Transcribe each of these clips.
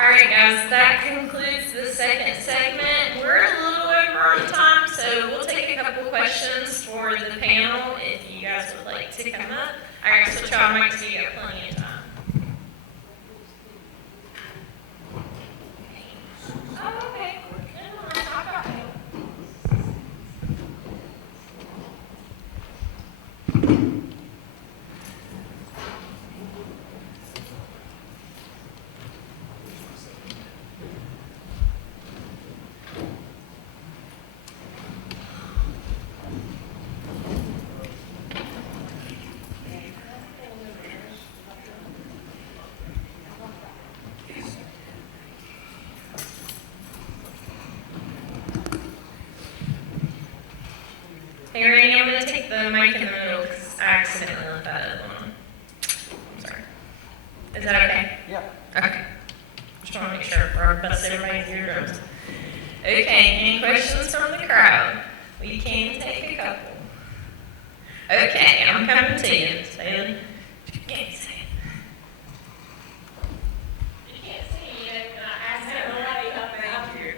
Alright guys, that concludes the second segment. We're a little over on time, so we'll take a couple questions for the panel if you guys would like to come up. Alright, so y'all might see you got plenty of time. Oh, okay. I've got you. Hey, Randy, I'm going to take the mic in the middle because I accidentally left that other one. I'm sorry. Is that okay? Yeah. Okay. Just want to make sure for our best everybody's eardrums. Okay, any questions from the crowd? We can take a couple. Okay, I'm coming to you, Staley. You can't see it. You can't see it, and I accidentally left that here.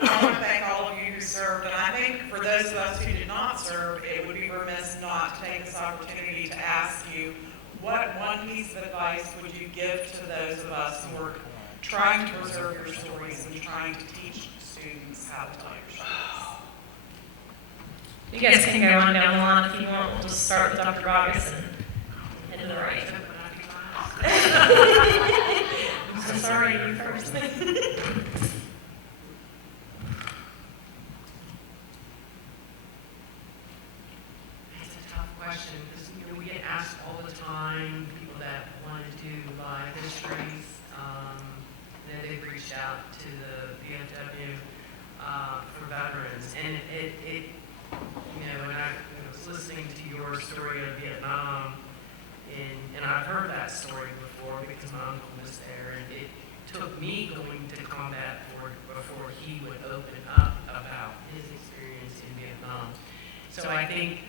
I want to thank all of you who served, and I think for those of us who did not serve, it would be remiss not to take this opportunity to ask you, what one piece of advice would you give to those of us who are trying to preserve your stories and trying to teach students how to tell your stories? You guys can go on down the line if you want. We'll just start with Dr. Boggess and head to the right. I'm so sorry, you first. Question, because we get asked all the time, people that want to do live histories, that they've reached out to the VFW for veterans, and it when I was listening to your story of Vietnam, and I've heard that story before because my uncle was there, and it took me going to combat before he would open up about his experience in Vietnam. So I think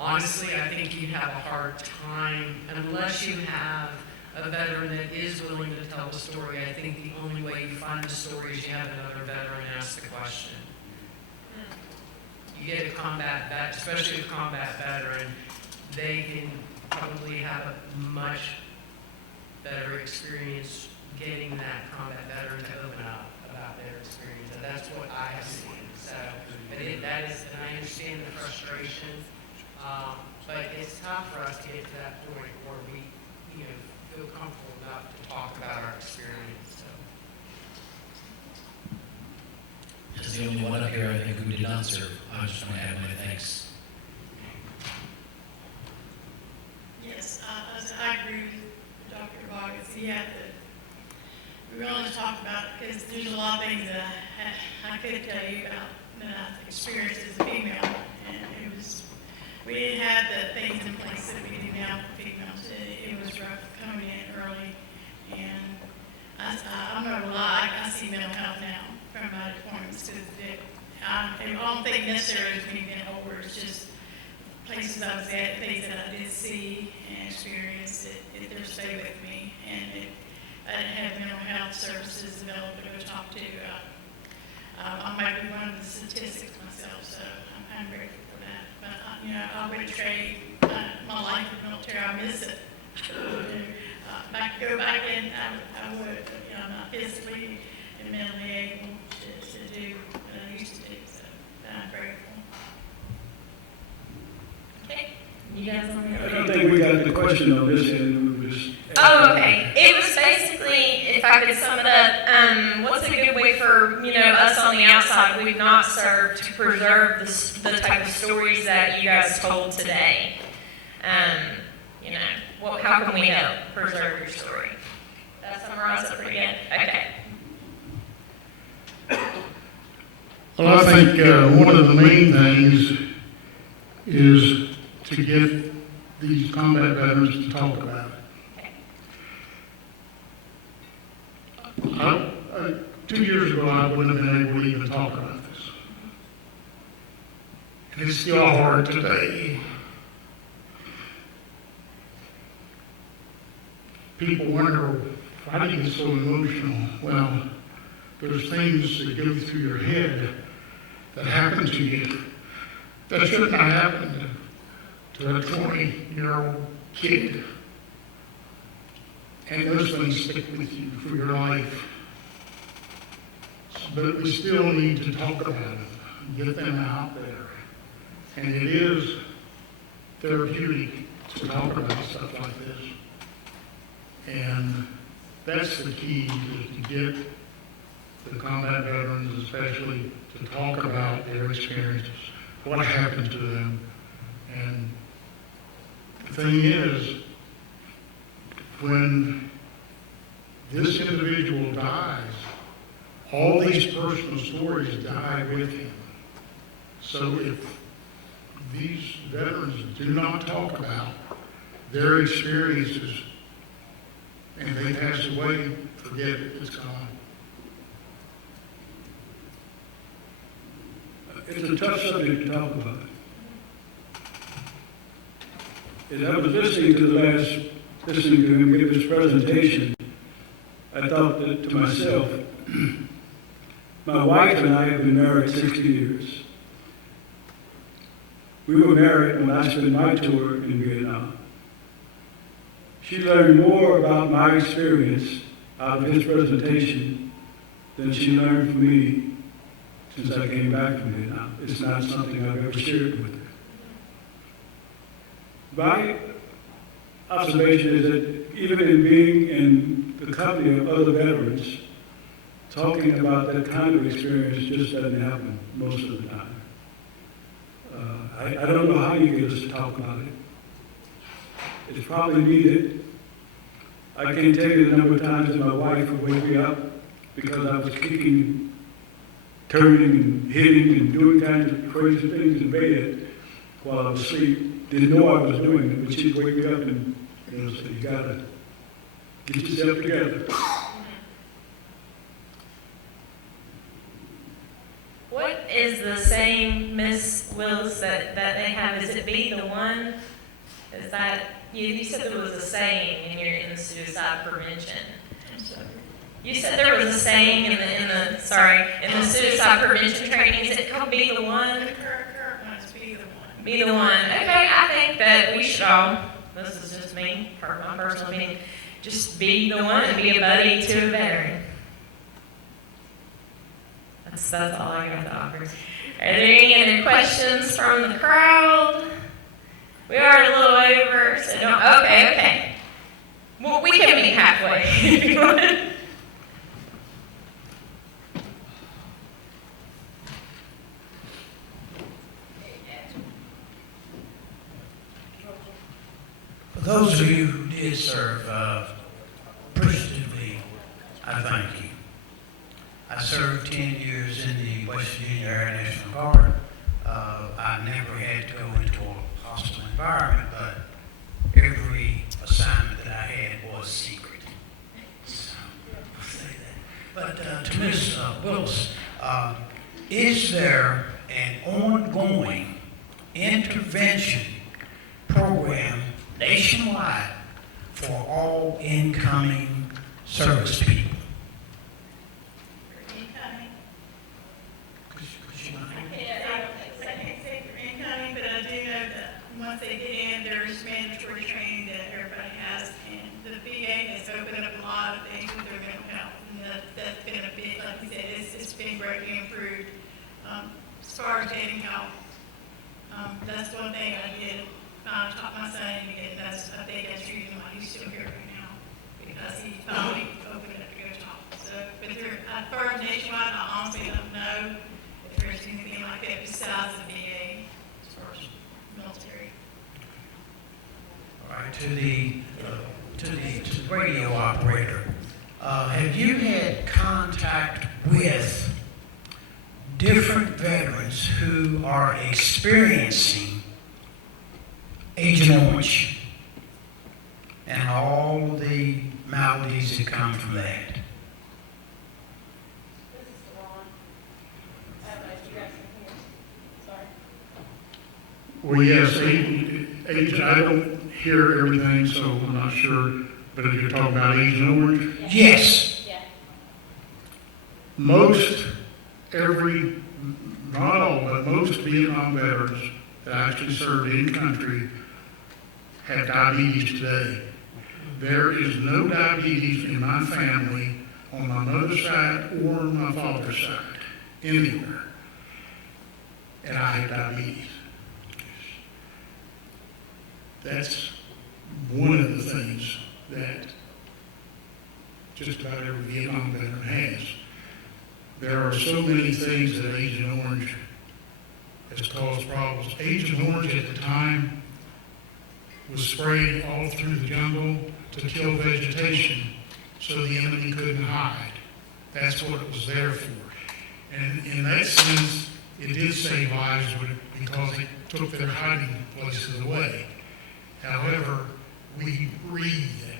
honestly, I think you'd have a hard time, unless you have a veteran that is willing to tell the story. I think the only way you find the story is you have another veteran ask the question. You get a combat vet, especially a combat veteran, they can probably have a much better experience getting that combat veteran to open up about their experience. And that's what I have seen. So, but that is, and I understand the frustration. But it's tough for us to get to that point where we, feel comfortable enough to talk about our experience. So. As the only one up here, I think, who did not serve, I just want to add my thanks. Yes, I agree with Dr. Boggess. We really talk about it because there's a lot of things that I could tell you about that I experienced as a female, and we didn't have the things in place that we do now for females. It was rough coming in early, and I'm not gonna lie, I see mental health now from my deployments because I don't think necessarily as me getting older, it's just places I was at, things that I did see and experience, it just stay with me, and I didn't have mental health services available to talk to. I might be one of the statistics myself, so I'm grateful for that. But I would trade my life in the military. I miss it. Go back in, I would. But, I'm not physically and mentally able to do what I used to do. So I'm grateful. Okay. You guys want I to don't think we got the question on this end. We just Oh, okay. It was basically, if I could sum it up, what's a good way for us on the outside we've not served to preserve the type of stories that you guys told today? How can we help preserve your story? That summarize it pretty good. Okay. Well, I think one of the main things is to get these combat veterans to talk about it. 2 years ago, I wouldn't have been able to even talk about this. And it's still hard today. People wonder why do you get so emotional? Well, there's things that go through your head that happen to you that shouldn't have happened to a 20-year-old kid. And those things stick with you for your life. But we still need to talk about it, get them out there. And it is therapeutic to talk about stuff like this. And that's the key, is to get the combat veterans especially to talk about their experiences, what happened to them. And the thing is, when this individual dies, all these personal stories die with him. So if these veterans do not talk about their experiences and they pass away, forget it, it's gone. It's a tough subject to talk about. As I was listening to him give his presentation, I thought that to myself, my wife and I have been married 60 years. We were married when I spent my tour in Vietnam. She learned more about my experience out of his presentation than she learned from me since I came back from Vietnam. It's not something I've ever shared with her. My observation is that even in being in the company of other veterans, talking about that kind of experience just doesn't happen most of the time. I don't know how you get us to talk about it. It's probably needed. I can't tell you the number of times that my wife would wake me up because I was kicking, turning, and hitting, and doing kinds of crazy things in bed while I was asleep. Didn't know I was doing it, but she'd wake me up and say, you gotta get yourself together. What is the saying, Miss Willis, that they have? Is it be the one? Is that, you said there was a saying in the suicide prevention. You said there was a saying in the suicide prevention training. Is it called be the one? The current one is be the one. Be the one. Okay, I think that we should all, this is just me, my personal opinion, just be the one and be a buddy to a veteran. That's all I got to offer. Are there any other questions from the crowd? We are a little over, so don't, okay. Well, we can meet halfway. For those of you who did serve, appreciatively, I thank you. I served 10 years in the West Virginia Air National Guard. I never had to go into a hostile environment, but every assignment that I had was secret. So, I'll say that. But to Ms. Willis, is there an ongoing intervention program nationwide for all incoming service people? Incoming. Could I can't say for incoming, but I do know that once they get in, there's mandatory training that everybody has, and the VA has opened up a lot of things with their mental health, and that's been a big, like you said, it's been greatly improved. As far as dating help, that's one thing I did. Taught my son, and I think that's the reason why he's still here right now, because he finally opened up to go talk. So, but as far as nationwide, I honestly don't know if there's anything like that besides the VA, as far as military. All right, to the radio operator, have you had contact with different veterans who are experiencing Agent Orange and all the maladies that come from that? This is the one. I don't know if you guys can hear. Sorry. Well, yes, agent, I don't hear everything, so I'm not sure. But if you're talking about Agent Orange, Yes. Yeah. most, not all, but most Vietnam veterans that actually served in country have diabetes today. There is no diabetes in my family on my mother's side or my father's side, anywhere. And I have diabetes. That's one of the things that just about every Vietnam veteran has. There are so many things that Agent Orange has caused problems. Agent Orange at the time was sprayed all through the jungle to kill vegetation so the enemy couldn't hide. That's what it was there for. And in that sense, it did save lives because it took their hiding places away. However, we breathe that.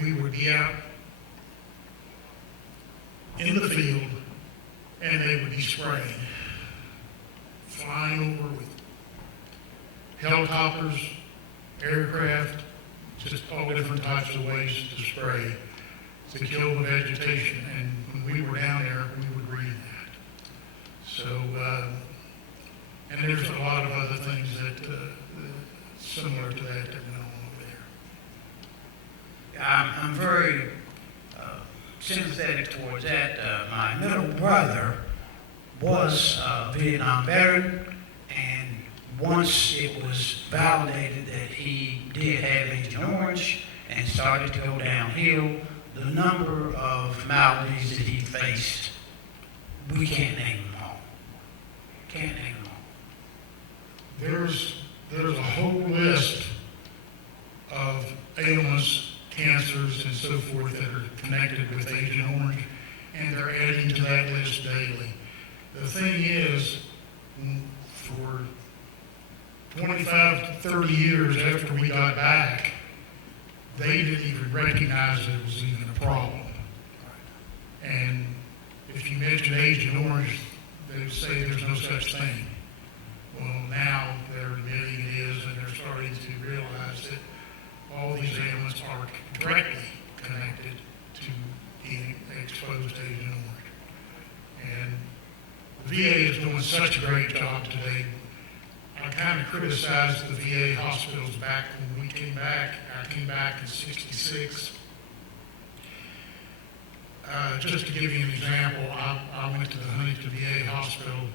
We would be out in the field and they would be spraying, flying over with helicopters, aircraft, just all different types of ways to spray to kill the vegetation. And when we were down there, we would breathe that. So, and there's a lot of other things that similar to that went on over there. I'm very sympathetic towards that. My middle brother was a Vietnam veteran, and once it was validated that he did have Agent Orange and started to go downhill, the number of maladies that he faced, we can't name them all. Can't name them all. There's a whole list of ailments, cancers, and so forth that are connected with Agent Orange, and they're adding to that list daily. The thing is, for 25 to 30 years after we got back, they didn't even recognize that it was even a problem. And if you mention Agent Orange, they would say there's no such thing. Well, now they're admitting it is, and they're starting to realize that all these ailments are directly connected to being exposed to Agent Orange. And the VA is doing such a great job today. I kind of criticized the VA hospitals back when we came back. I came back in '66. Just to give you an example, I went to the Huntington VA hospital,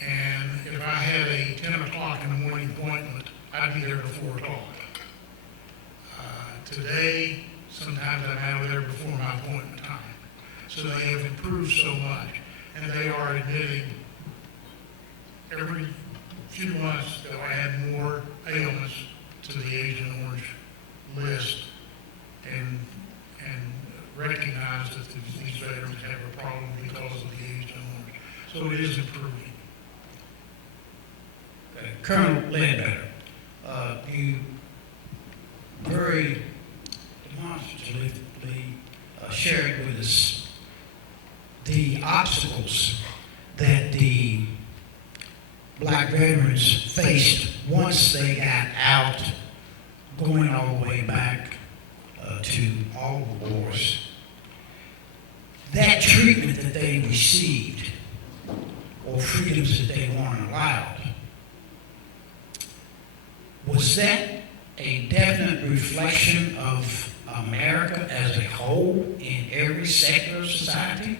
and if I had a 10 o'clock in the morning appointment, I'd be there at 4 o'clock. Today, sometimes I'm out of there before my appointment time. So they have improved so much, and they are admitting every few months they'll add more ailments to the Agent Orange list and recognize that these veterans have a problem because of the Agent Orange. So it is improving. Colonel Ledbetter, you very demonstratively shared with us the obstacles that the black veterans faced once they got out, going all the way back to all the wars. That treatment that they received, or freedoms that they weren't allowed, was that a definite reflection of America as a whole in every sector of society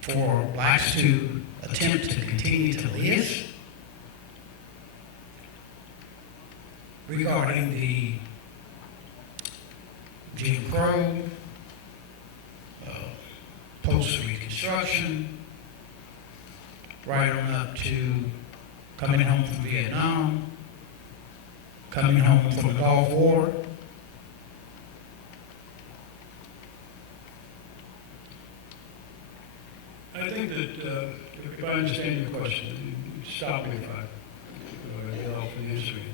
for blacks to attempt to continue to live? Regarding the Jim Crow, post-Reconstruction, right on up to coming home from Vietnam, coming home from the Gulf War. I think that if I understand your question, stop me if I get off in answering it.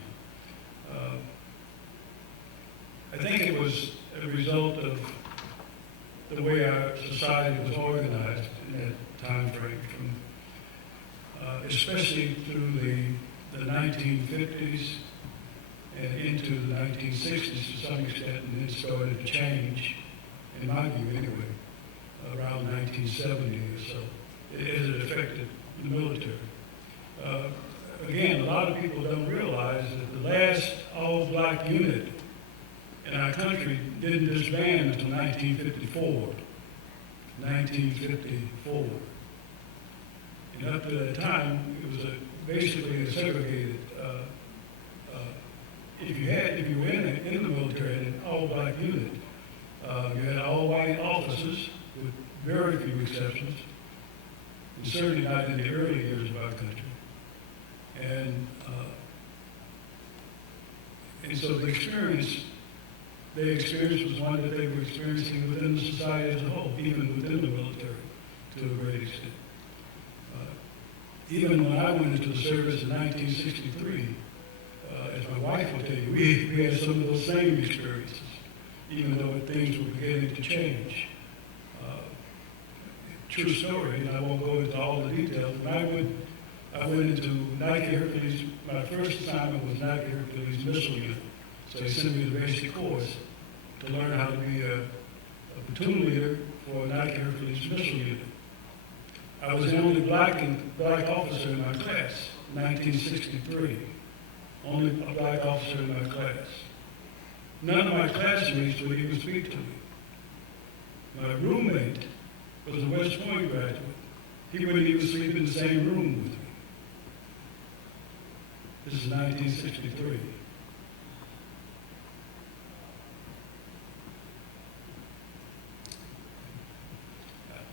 I think it was a result of the way our society was organized in that time frame, from, especially through the 1950s and into the 1960s to some extent, and then started to change, in my view anyway, around 1970 or so, as it affected the military. Again, a lot of people don't realize that the last all-black unit in our country didn't disband until 1954. 1954. And up to that time, it was basically a segregated. If you were in the military, in an all-black unit, you had all-white officers with very few exceptions, and certainly not in the early years of our country. And so the experience was one that they were experiencing within the society as a whole, even within the military, to a great extent. Even when I went into the service in 1963, as my wife will tell you, we had some of those same experiences, even though things were beginning to change. True story, and I won't go into all the details, but I went into Nike Hercules. My first assignment was Nike Hercules missile unit. So they sent me the basic course to learn how to be a platoon leader for Nike Hercules missile unit. I was the only black officer in my class, 1963. Only a black officer in my class. None of my classmates would even speak to me. My roommate was a West Point graduate. He wouldn't even sleep in the same room with me. This is 1963.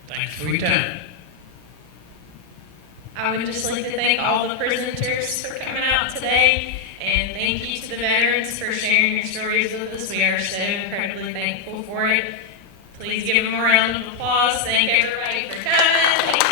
Thanks for your time. I would just like to thank all the presenters for coming out today, and thank you to the veterans for sharing your stories with us. We are so incredibly thankful for it. Please give them a round of applause. Thank everybody for coming.